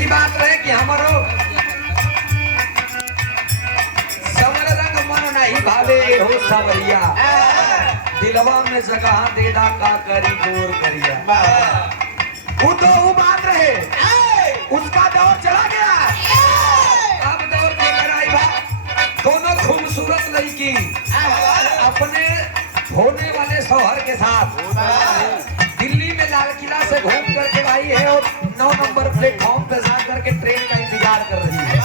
ऐसी बात रहे कि हमारो सवर रंग मन नहीं भावे हो सावरिया, दिलवा में जगह देदा का करी गोर करिया। वो तो वो बात रहे, उसका दौर चला गया। अब दौर के कराई बा दोनों खूबसूरत लड़की अपने होने वाले शौहर के साथ दिल्ली में लाल किला से घूम करके आई है और 9 नंबर प्लेटफॉर्म पे जा करके ट्रेन का इंतजार कर रही है।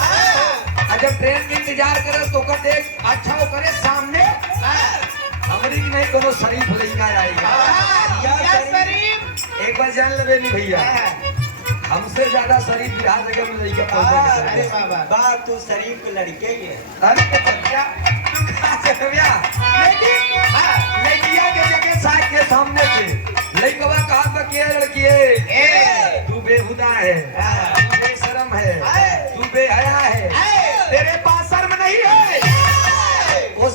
और जब ट्रेन का इंतजार करे तो कहते अच्छा वो करे सामने हमारी की नहीं कोनो शरीफ लड़का आएगा। एक बार जान ले नहीं भैया, हमसे ज्यादा शरीफ बिहार जगह में लड़का पहुंचा। बात तू शरीफ लड़के ही है। अरे क्या तू कहाँ से भैया? लेकिन लड़किया के जगह साथ के सामने से लड़कवा कहा पर के लड़की है, तू बेहुदा है, तू बेशरम है, तू बेहया है, तेरे पास शर्म नहीं है। वो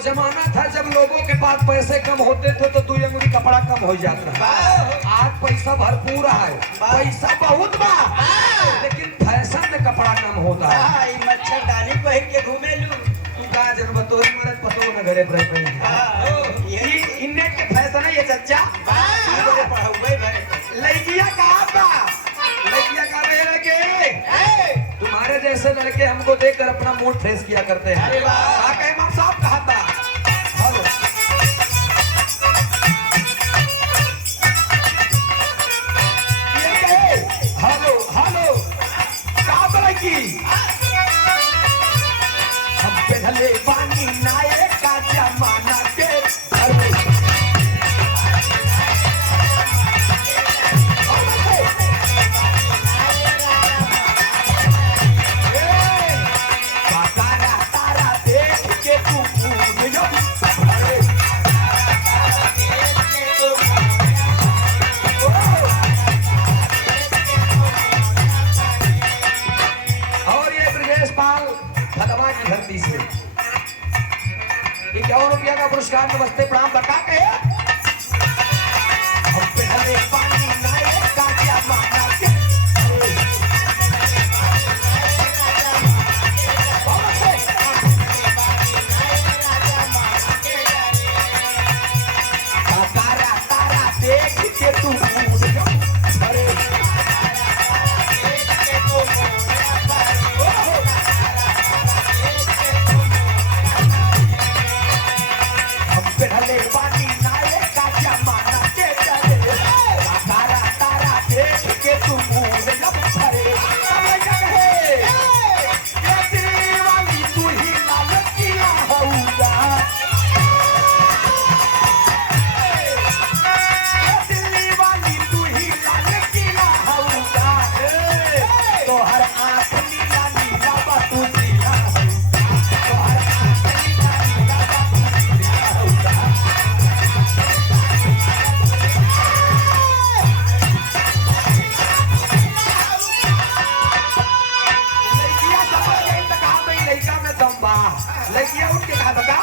जमाना था जब लोगों के पास पैसे कम होते थे तो 2 अंगुली कपड़ा कम हो जाता। आज पैसा भरपूर है, पैसा बहुत बा, लेकिन फैशन में कपड़ा कम होता है। मच्छरदानी पहन के घूमे लू तू कहा जन्म तो मरद पतो न घरे पर इन्ने के फैशन है ये चच्चा। लड़कियां कहाँ बा? लड़कियां कहाँ रहे लड़के? तुम्हारे जैसे लड़के हमको देखकर अपना मूड फ्रेश किया करते हैं। इमाम साहब कहा था हेलो हेलो कहाँ पर लड़की? हम पहले पानी नाये का जमाना के धरती से 51 रुपया का पुरस्कार नमस्ते प्रणाम बता के हम पहले पानी नाये का जमाना के तारा तारा देख के तू लड़कियां उठ के कहा बता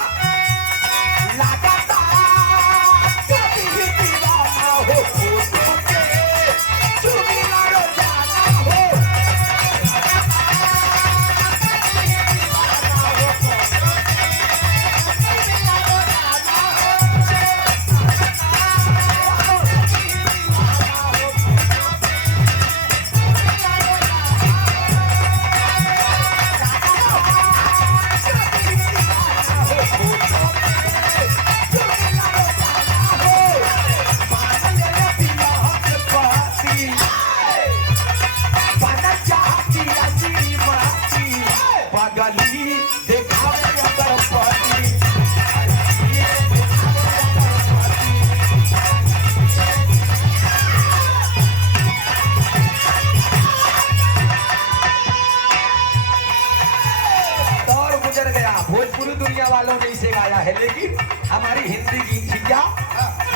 भोजपुरी दुनिया वालों ने इसे गाया है, लेकिन हमारी हिंदी गीतिया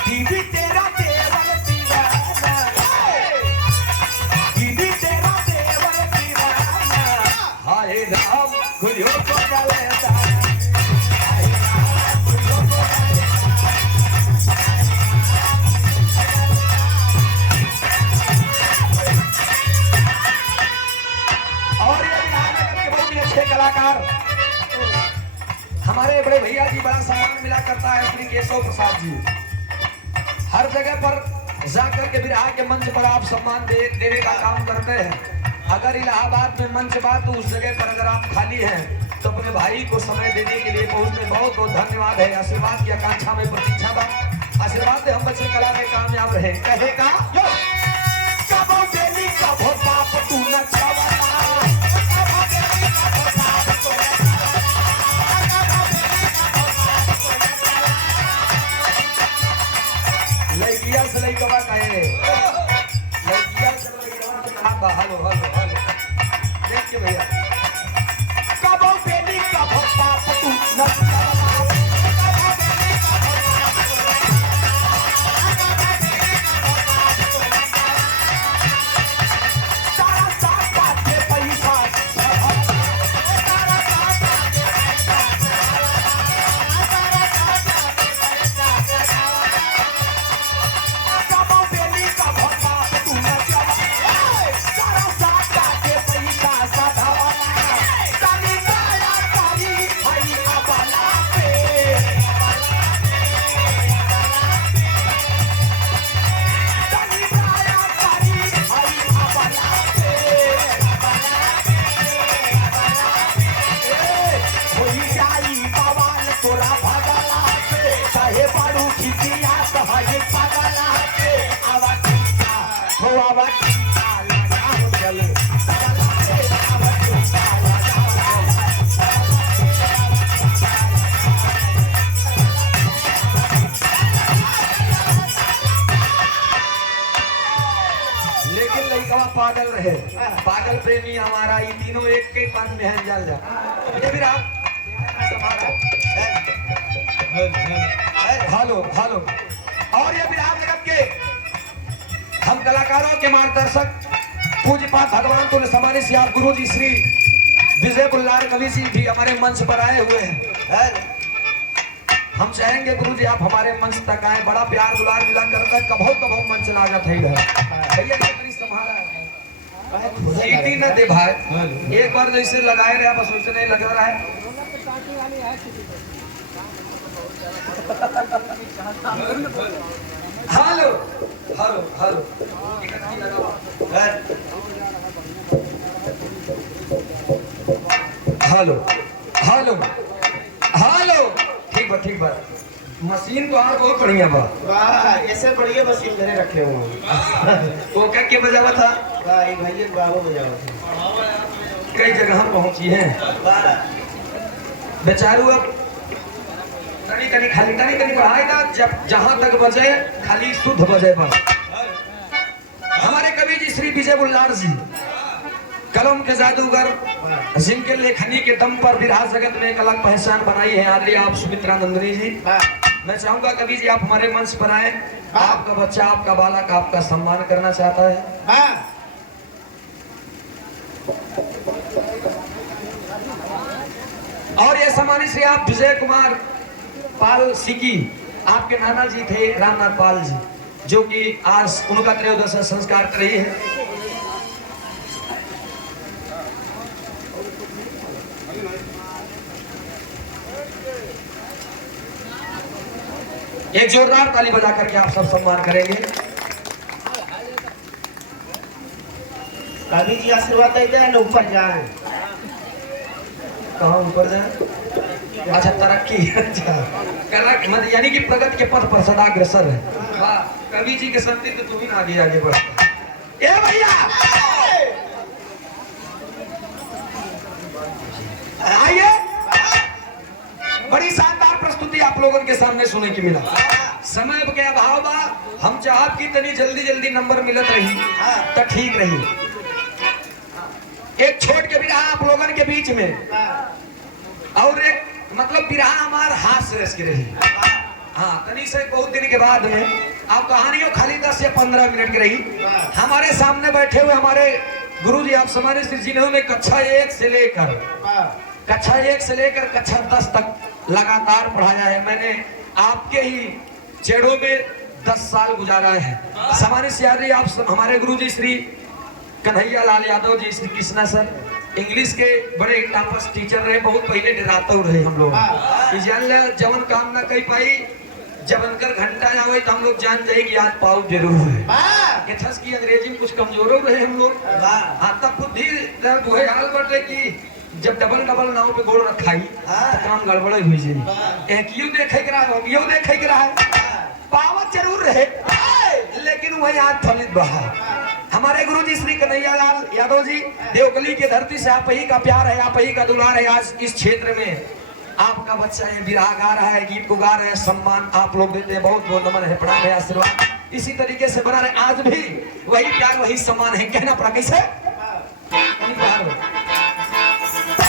दीदी तेरा देवर दीवाना, दीदी तेरा देवर दीवाना, हाय राम गुलियों को गलेता, हाय राम गुलियों को गलेता। हमारे बड़े भैया जी बड़ा सम्मान मिला करता है श्री केशव प्रसाद जी। हर जगह पर जाकर के विराह के मंच पर आप सम्मान देने का काम करते हैं। अगर इलाहाबाद में मंच बात तो उस जगह पर अगर आप खाली हैं तो अपने भाई को समय देने के लिए पहुंचने बहुत बहुत धन्यवाद है। आशीर्वाद की आकांक्षा में प्रतीक्षा बा, आशीर्वाद से हम बच्चे कला में कामयाब रहे। कहेगा कबो बेली कबो बाप तू न चावला, लड़किया से लड़कवा कहे, लड़किया से लड़कवा तो कहा बा। हेलो हेलो हेलो देखिए भैया, कबो बेली कबो बाप तू न चावला, सारा साथ बाटे पैसा, कबो बेली कबो बाप तू न चावला, सारा साथ बाटे पैसा सधावला, काली काया कारी भाई अबला पे, काली काया कारी भाई अबला पे, होई जाई बवाल तोरा भगला पे, चाहे बारू खिचिया कहे पगला पे, आवा टिका हो आवा टिका लगा हो चले पगला पे, आवा टिका लगा हो चले। लेकिन लड़कवा पागल रहे, पागल प्रेमी हमारा, ये तीनों एक के पास में जल जा। ये फिर आप हेलो हेलो, और ये विराम जगत के हम कलाकारों के मार्गदर्शक पूज्यपाद भगवान तुल्य समानी से आप गुरु जी श्री विजय बुल्लार कवि जी भी हमारे मंच पर आए हुए हैं। हम चाहेंगे गुरु जी आप हमारे मंच तक आए, बड़ा प्यार दुलार मिला करता कभो कभो मंच लागत है भैया जी संभाला सीटी न दे भाई, एक बार जैसे लगाए रहे बस वैसे नहीं लगा रहा है। Hello hello hello hello hello hello, ठीक बा मशीन तो और बहुत बढ़िया बा। वाह ऐसे बढ़िया मशीन घरे रखे हुए वो क्या के बजावा था? वाह ये भैया बाबू बजावा था। कई जगह हम पहुंची हैं वाह बेचारू, अब तनी तनी बढ़ाए ना, जब जहां तक बजे खाली शुद्ध बजे बस। हमारे कवि जी श्री विजय बुल्लार जी कलम के जादूगर, जिनके लेखनी के दम पर विराह जगत में एक अलग पहचान बनाई है, आदरणीय आप सुमित्रा नंदनी जी। मैं चाहूंगा कवि जी आप हमारे मंच पर आए, आपका बच्चा आपका बालक आपका सम्मान करना चाहता है। और ये सम्मानित श्री आप विजय कुमार पाल सिकी, आपके नाना जी थे रामनाथ पाल जी, जो कि आज उनका त्रयोदश संस्कार कर रही है। एक जोरदार ताली बजा करके आप सब सम्मान करेंगे। कवि जी आशीर्वाद देते हैं ना ऊपर जाए। कहाँ ऊपर जाए? अच्छा तरक्की, अच्छा मतलब यानी कि प्रगति के पथ पर सदा अग्रसर है। वाह कवि जी के संति तो तुम ही ना आगे बढ़। ए भैया आइए, बड़ी शानदार प्रस्तुति आप लोगों के सामने सुनने की मिला। समय के अभाव बा, हम चाहब की तनी जल्दी नंबर मिलत रही तो ठीक रही। एक छोट के विराह आप लोगों के बीच में, और एक मतलब विराह हमार हास्य रस की रही। हाँ तनी से बहुत दिन के बाद में आप कहानियों खाली 10 या 15 मिनट की रही। हमारे सामने बैठे हुए हमारे गुरु जी आप समाने से, जिन्होंने कक्षा 1 से लेकर कक्षा 10 तक लगातार पढ़ाया है। मैंने आपके ही चेड़ों में 10 साल गुजारा है। सामान्य से आप हमारे गुरु जी श्री कन्हैया लाल यादव जी, श्री कृष्णा सर, इंग्लिश के बड़े टापस टीचर रहे, बहुत पहले डराते रहे हम लोग कि जान ले जवन काम ना कर पाई जबन कर घंटा आवे तो हम लोग जान जाए कि आज पाऊ जरूर है। एथस की अंग्रेजी में कुछ कमजोरों रहे हम लोग। हाँ तब बुद्धि बुहे हाल बटे कि जब डबल डबल नाव पे गोड़ रखाई तो काम गड़बड़ हुई जी। एक यू देखे के रहा हम यू देखे के रहा पावत जरूर रहे लेकिन वही आज फलित बहा। हमारे गुरुजी श्री कन्हैयालाल यादव जी देवगली के धरती से आप ही का प्यार है, आप ही का दुलार है। आज इस क्षेत्र में आपका बच्चा है, विरह गा रहा है, गीत को गा रहे हैं, सम्मान आप लोग देते हैं, बहुत बहुत नमन है, प्रणाम है, आशीर्वाद इसी तरीके से बना रहे। आज भी वही प्यार वही सम्मान है। कहना पड़ा कैसे